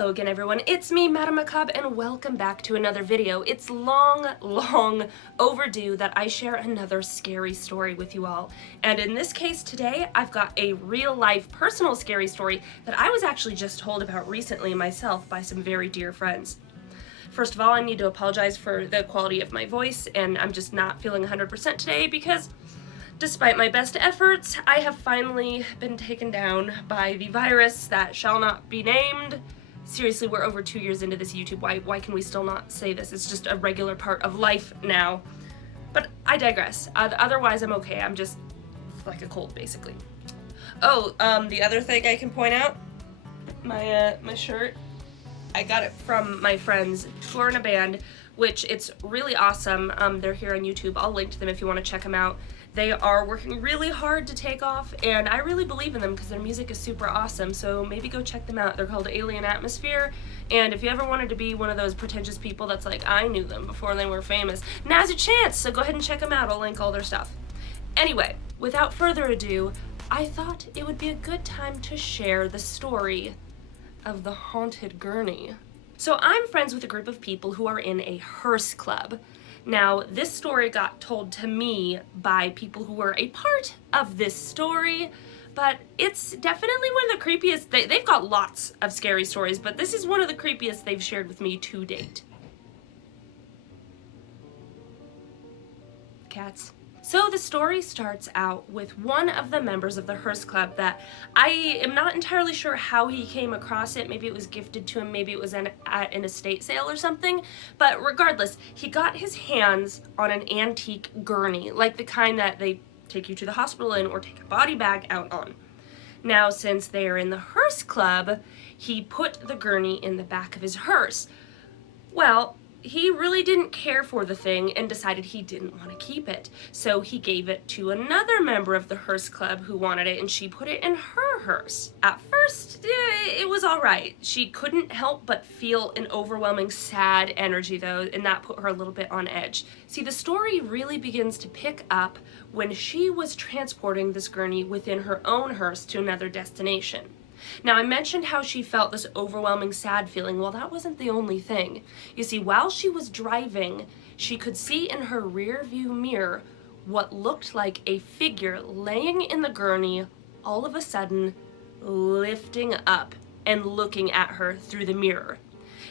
Hello again everyone, it's me, Madame Macabre, and welcome back to another video. It's long overdue that I share another scary story with you all. And in this case today, I've got a real-life personal scary story that I was actually just told about recently myself by some very dear friends. First of all, I need to apologize for the quality of my voice, and I'm just not feeling 100% today because despite my best efforts, I have finally been taken down by the virus that shall not be named. Seriously, we're over 2 years into this YouTube. Why can we still not say this? It's just a regular part of life now. But I digress. Otherwise, I'm okay. I'm just like a cold, basically. Oh, the other thing I can point out, my shirt, I got it from my friends who are in a band, which it's really awesome. They're here on YouTube. I'll link to them if you want to check them out. They are working really hard to take off, and I really believe in them because their music is super awesome, so maybe go check them out. They're called Alien Atmosphere, and if you ever wanted to be one of those pretentious people that's like, I knew them before they were famous, now's your chance, so go ahead and check them out. I'll link all their stuff. Anyway, without further ado, I thought it would be a good time to share the story of the haunted gurney. So I'm friends with a group of people who are in a hearse club. Now, this story got told to me by people who were a part of this story, but it's definitely one of the creepiest. They've got lots of scary stories, but this is one of the creepiest they've shared with me to date. Cats. So the story starts out with one of the members of the hearse club that I am not entirely sure how he came across it. Maybe it was gifted to him, maybe it was at an estate sale or something. But regardless, he got his hands on an antique gurney, like the kind that they take you to the hospital in or take a body bag out on. Now, since they are in the hearse club, he put the gurney in the back of his hearse. Well, he really didn't care for the thing and decided he didn't want to keep it. So he gave it to another member of the hearse club who wanted it, and she put it in her hearse. At first, it was all right. She couldn't help but feel an overwhelming sad energy though, and that put her a little bit on edge. See, the story really begins to pick up when she was transporting this gurney within her own hearse to another destination. Now, I mentioned how she felt this overwhelming sad feeling. Well, that wasn't the only thing. You see, while she was driving, she could see in her rear view mirror what looked like a figure laying in the gurney, all of a sudden lifting up and looking at her through the mirror.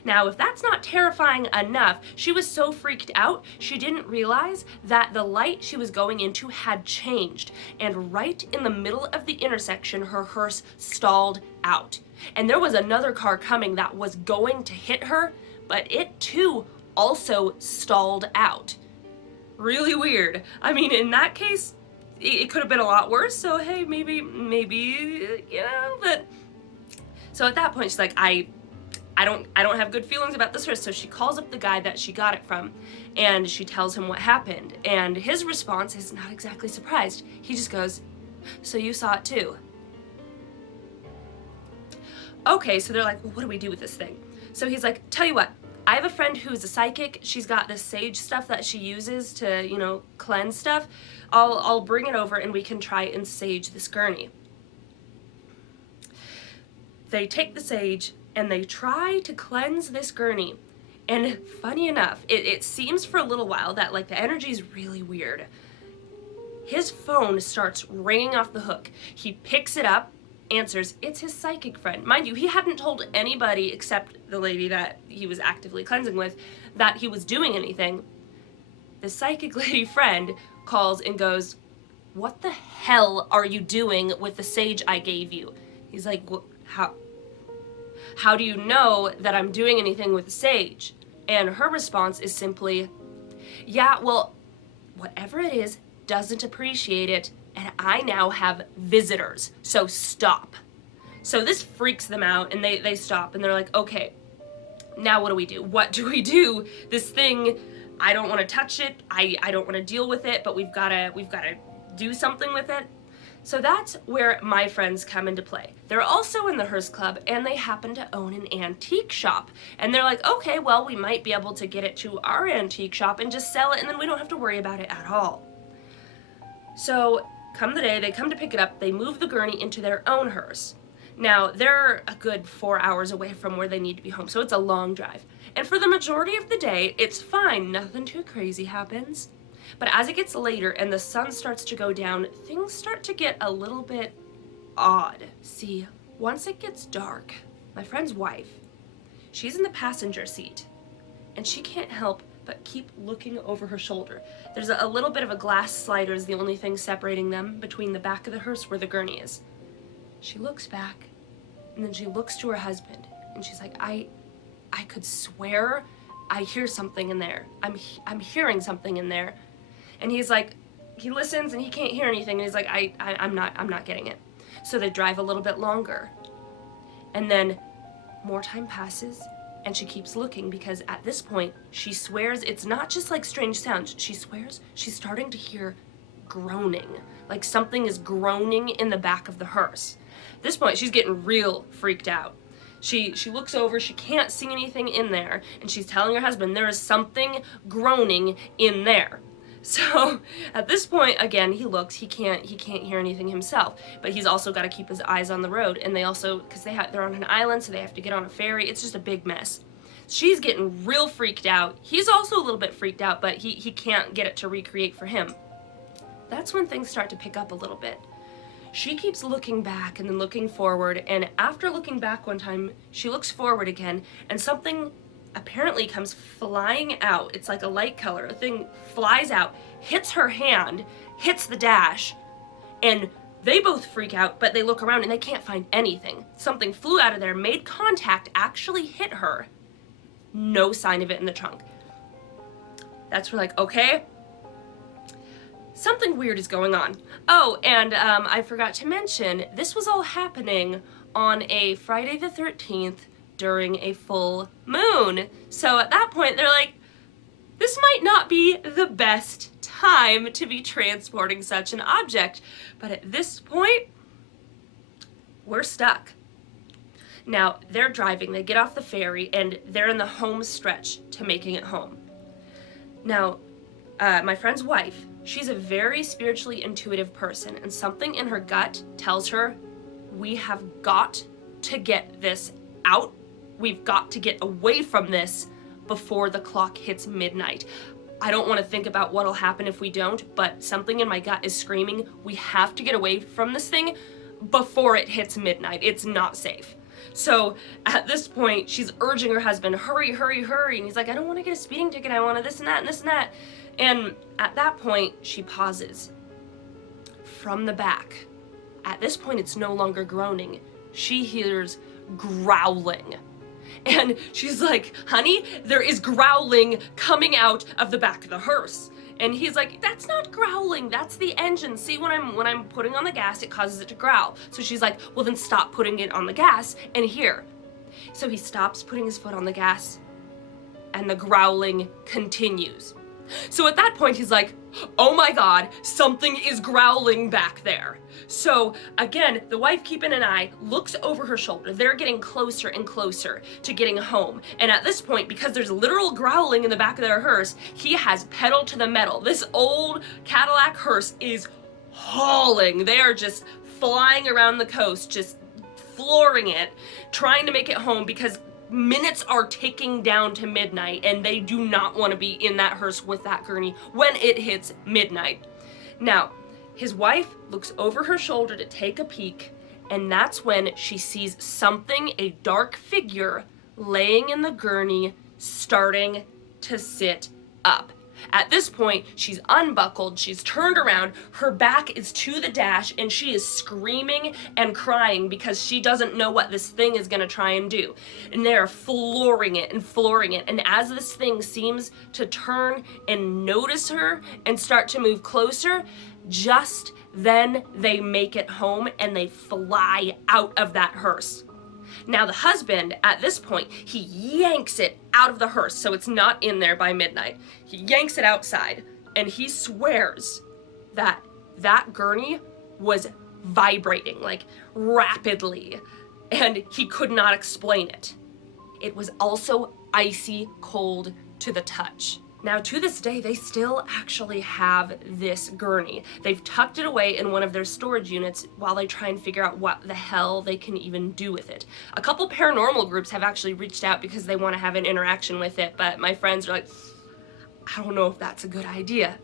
Now, if that's not terrifying enough, she was so freaked out, she didn't realize that the light she was going into had changed, and right in the middle of the intersection, her hearse stalled out. And there was another car coming that was going to hit her, but it too also stalled out. Really weird. I mean, in that case, it could have been a lot worse, so hey, maybe, you know, but... So at that point, she's like, I don't have good feelings about this hearse. So she calls up the guy that she got it from and she tells him what happened. And his response is not exactly surprised. He just goes, so you saw it too? Okay, so they're like, well, what do we do with this thing? So he's like, tell you what, I have a friend who's a psychic. She's got this sage stuff that she uses to, you know, cleanse stuff. I'll bring it over and we can try and sage this gurney. They take the sage and they try to cleanse this gurney. And funny enough, it seems for a little while that like the energy is really weird. His phone starts ringing off the hook. He picks it up, answers. It's his psychic friend. Mind you, he hadn't told anybody except the lady that he was actively cleansing with that he was doing anything. The psychic lady friend calls and goes, what the hell are you doing with the sage I gave you? He's like, well, how do you know that I'm doing anything with the sage? And her response is simply, yeah, well, whatever it is doesn't appreciate it, and I now have visitors, so stop. So this freaks them out, and they stop, and they're like, okay, now what do we do? What do we do? This thing, I don't want to touch it, I don't want to deal with it, but we've gotta do something with it. So that's where my friends come into play. They're also in the hearse club and they happen to own an antique shop. And they're like, okay, well, we might be able to get it to our antique shop and just sell it, and then we don't have to worry about it at all. So come the day, they come to pick it up, they move the gurney into their own hearse. Now, they're a good 4 hours away from where they need to be home, so it's a long drive. And for the majority of the day, it's fine. Nothing too crazy happens. But as it gets later and the sun starts to go down, things start to get a little bit odd. See, once it gets dark, my friend's wife, she's in the passenger seat, and she can't help but keep looking over her shoulder. There's a little bit of a glass slider is the only thing separating them between the back of the hearse where the gurney is. She looks back, and then she looks to her husband, and she's like, I could swear I hear something in there. I'm hearing something in there. And he's like, he listens and he can't hear anything, and he's like, I'm not getting it. So they drive a little bit longer. And then more time passes, and she keeps looking, because at this point, she swears it's not just like strange sounds. She swears she's starting to hear groaning, like something is groaning in the back of the hearse. At this point, she's getting real freaked out. She looks over, she can't see anything in there, and she's telling her husband there is something groaning in there. So at this point, again, he looks, he can't hear anything himself, but he's also got to keep his eyes on the road, and they also, because they're on an island, so they have to get on a ferry. It's just a big mess. She's getting real freaked out. He's also a little bit freaked out, but he can't get it to recreate for him. That's when things start to pick up a little bit. She keeps looking back and then looking forward, and after looking back one time, she looks forward again, and something apparently comes flying out. It's like a light color. A thing flies out, hits her hand, hits the dash, and they both freak out, but they look around and they can't find anything. Something flew out of there, made contact, actually hit her. No sign of it in the trunk. That's where, like, okay, something weird is going on. Oh, and I forgot to mention, this was all happening on a Friday the 13th during a full moon. So at that point, they're like, this might not be the best time to be transporting such an object. But at this point, we're stuck. Now, they're driving, they get off the ferry, and they're in the home stretch to making it home. Now, my friend's wife, she's a very spiritually intuitive person, and something in her gut tells her, we have got to get this out. We've got to get away from this before the clock hits midnight. I don't want to think about what'll happen if we don't, but something in my gut is screaming, we have to get away from this thing before it hits midnight. It's not safe. So at this point, she's urging her husband, hurry, hurry, hurry. And he's like, I don't want to get a speeding ticket. I want this and that and this and that. And at that point, she pauses. From the back, at this point, it's no longer groaning. She hears growling. And she's like, honey, there is growling coming out of the back of the hearse. And he's like, that's not growling, that's the engine. See, when I'm putting on the gas, it causes it to growl. So she's like, well then stop putting it on the gas and hear. So he stops putting his foot on the gas, and the growling continues. So at that point, he's like, oh my God, something is growling back there. So again, the wife, keeping an eye, looks over her shoulder. They're getting closer and closer to getting home. And at this point, because there's literal growling in the back of their hearse, he has pedal to the metal. This old Cadillac hearse is hauling. They are just flying around the coast, just flooring it, trying to make it home, because minutes are ticking down to midnight, and they do not want to be in that hearse with that gurney when it hits midnight. Now, his wife looks over her shoulder to take a peek, and that's when she sees something, a dark figure, laying in the gurney, starting to sit up. At this point, she's unbuckled, she's turned around, her back is to the dash, and she is screaming and crying because she doesn't know what this thing is going to try and do. And they're flooring it and flooring it. And as this thing seems to turn and notice her and start to move closer, just then they make it home and they fly out of that hearse. Now the husband, at this point, he yanks it out of the hearse, so it's not in there by midnight. He yanks it outside, and he swears that that gurney was vibrating, like rapidly, and he could not explain it. It was also icy cold to the touch. Now, to this day, they still actually have this gurney. They've tucked it away in one of their storage units while they try and figure out what the hell they can even do with it. A couple paranormal groups have actually reached out because they want to have an interaction with it, but my friends are like, I don't know if that's a good idea.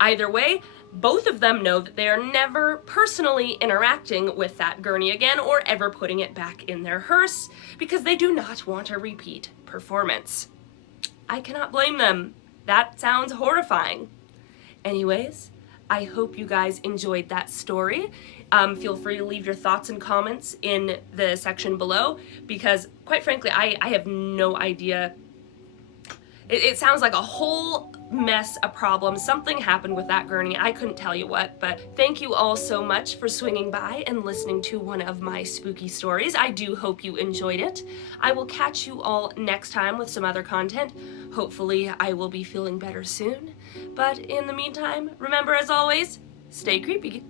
Either way, both of them know that they are never personally interacting with that gurney again or ever putting it back in their hearse because they do not want a repeat performance. I cannot blame them. That sounds horrifying. Anyways, I hope you guys enjoyed that story. Feel free to leave your thoughts and comments in the section below because, quite frankly, I have no idea. It sounds like a whole mess, a problem. Something happened with that gurney. I couldn't tell you what, but thank you all so much for swinging by and listening to one of my spooky stories. I do hope you enjoyed it. I will catch you all next time with some other content. Hopefully, I will be feeling better soon. But in the meantime, remember, as always, stay creepy.